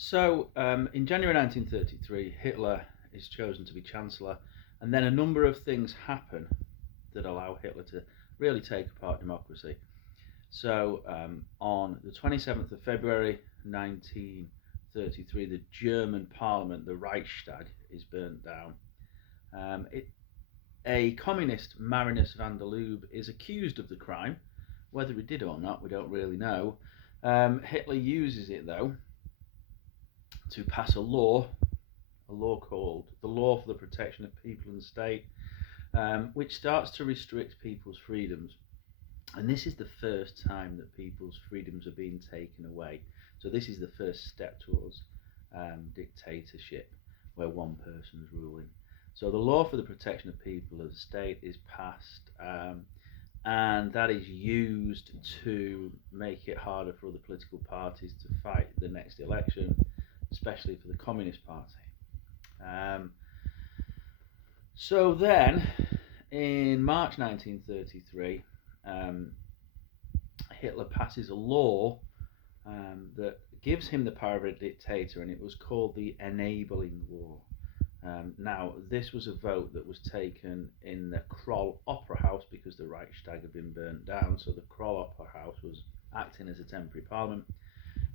So, in January 1933, Hitler is chosen to be Chancellor, and then a number of things happen that allow Hitler to really take apart democracy. So, on the 27th of February 1933, the German Parliament, the Reichstag, is burnt down. A communist, Marinus van der Lubbe, is accused of the crime. Whether he did or not, we don't really know. Hitler uses it, though, to pass a law called the Law for the Protection of People and State, which starts to restrict people's freedoms. And this is the first time that people's freedoms are being taken away. So this is the first step towards dictatorship, where one person is ruling. So the Law for the Protection of People and State is passed, and that is used to make it harder for other political parties to fight the next election, especially for the Communist Party. So then, in March 1933, Hitler passes a law that gives him the power of a dictator, and it was called the Enabling Law. Now, this was a vote that was taken in the Kroll Opera House because the Reichstag had been burnt down, so the Kroll Opera House was acting as a temporary parliament.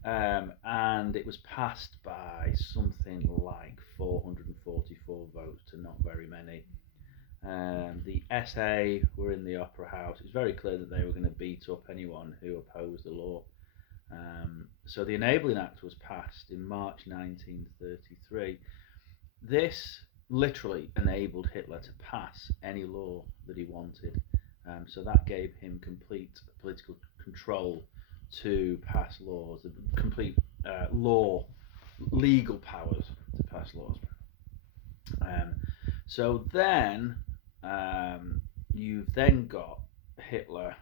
And it was passed by something like 444 votes to not very many. The SA were in the Opera House. It was very clear that they were going to beat up anyone who opposed the law. So the Enabling Act was passed in March 1933. This literally enabled Hitler to pass any law that he wanted. So that gave him complete political control to pass laws, the complete legal powers to pass laws. So then you've then got Hitler,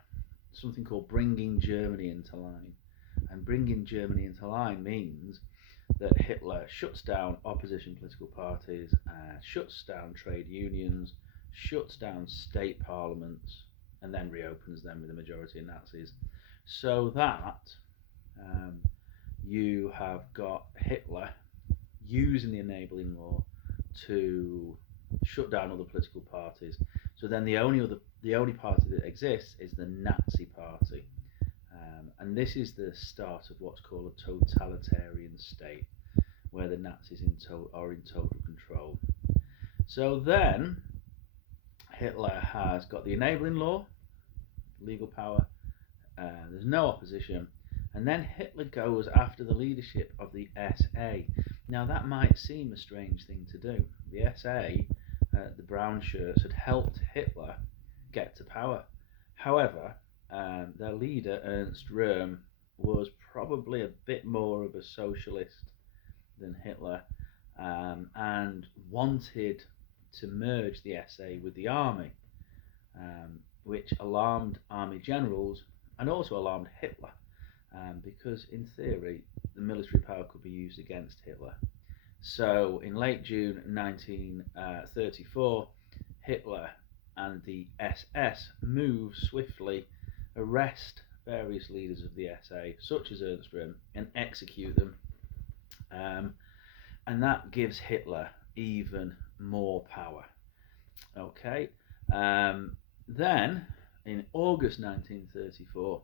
something called bringing Germany into line. And bringing Germany into line means that Hitler shuts down opposition political parties, shuts down trade unions, shuts down state parliaments, and then reopens them with a majority of Nazis. So that you have got Hitler using the Enabling Law to shut down other political parties. So then the only party that exists is the Nazi Party, and this is the start of what's called a totalitarian state, where the Nazis are in total control. So then Hitler has got the Enabling Law, legal power. There's no opposition, and then Hitler goes after the leadership of the SA. Now that might seem a strange thing to do. The SA, the brown shirts, had helped Hitler get to power. However, their leader, Ernst Röhm, was probably a bit more of a socialist than Hitler, and wanted to merge the SA with the army, which alarmed army generals and also alarmed Hitler, because in theory the military power could be used against Hitler. So in late June 1934, Hitler and the SS move swiftly, arrest various leaders of the SA, such as Ernst Röhm, and execute them. And that gives Hitler even more power. Okay. Then, in August 1934,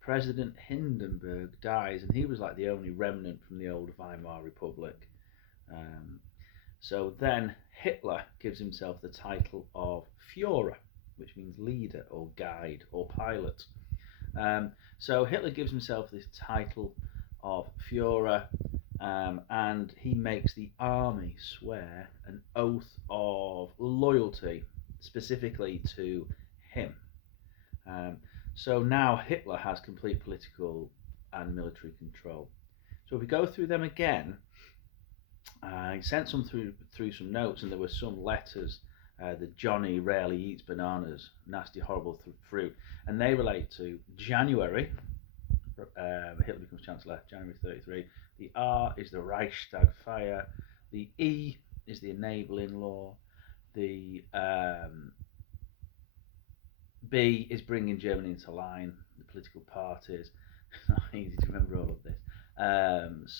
President Hindenburg dies, and he was like the only remnant from the old Weimar Republic. So then Hitler gives himself the title of Führer, which means leader or guide or pilot. So Hitler gives himself this title of Führer, and he makes the army swear an oath of loyalty specifically to him. So now Hitler has complete political and military control. So if we go through them again, he sent some through some notes, and there were some letters that Johnny rarely eats bananas, nasty, horrible fruit, and they relate to January. Hitler becomes Chancellor, January 33. The R is the Reichstag fire. The E is the Enabling Law. The B is bringing Germany into line, the political parties. Not easy to remember all of this.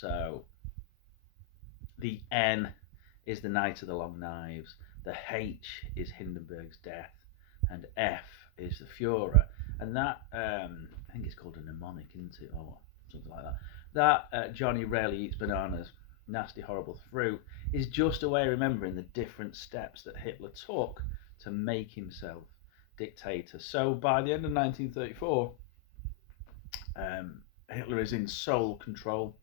So The N is the Night of the Long Knives. The H is Hindenburg's death, and F is the Führer. And that I think it's called a mnemonic, isn't it, or something like that. That Johnny rarely eats bananas, nasty, horrible fruit, is just a way of remembering the different steps that Hitler took to make himself dictator. So by the end of 1934, Hitler is in sole control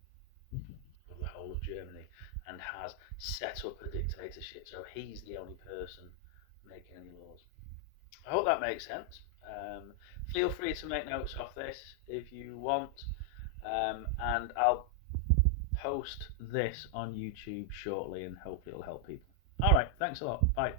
of the whole of Germany and has set up a dictatorship. So he's the only person making any laws. I hope that makes sense. Feel free to make notes off this if you want, and I'll post this on YouTube shortly, and hopefully it'll help people. All right, thanks a lot. Bye.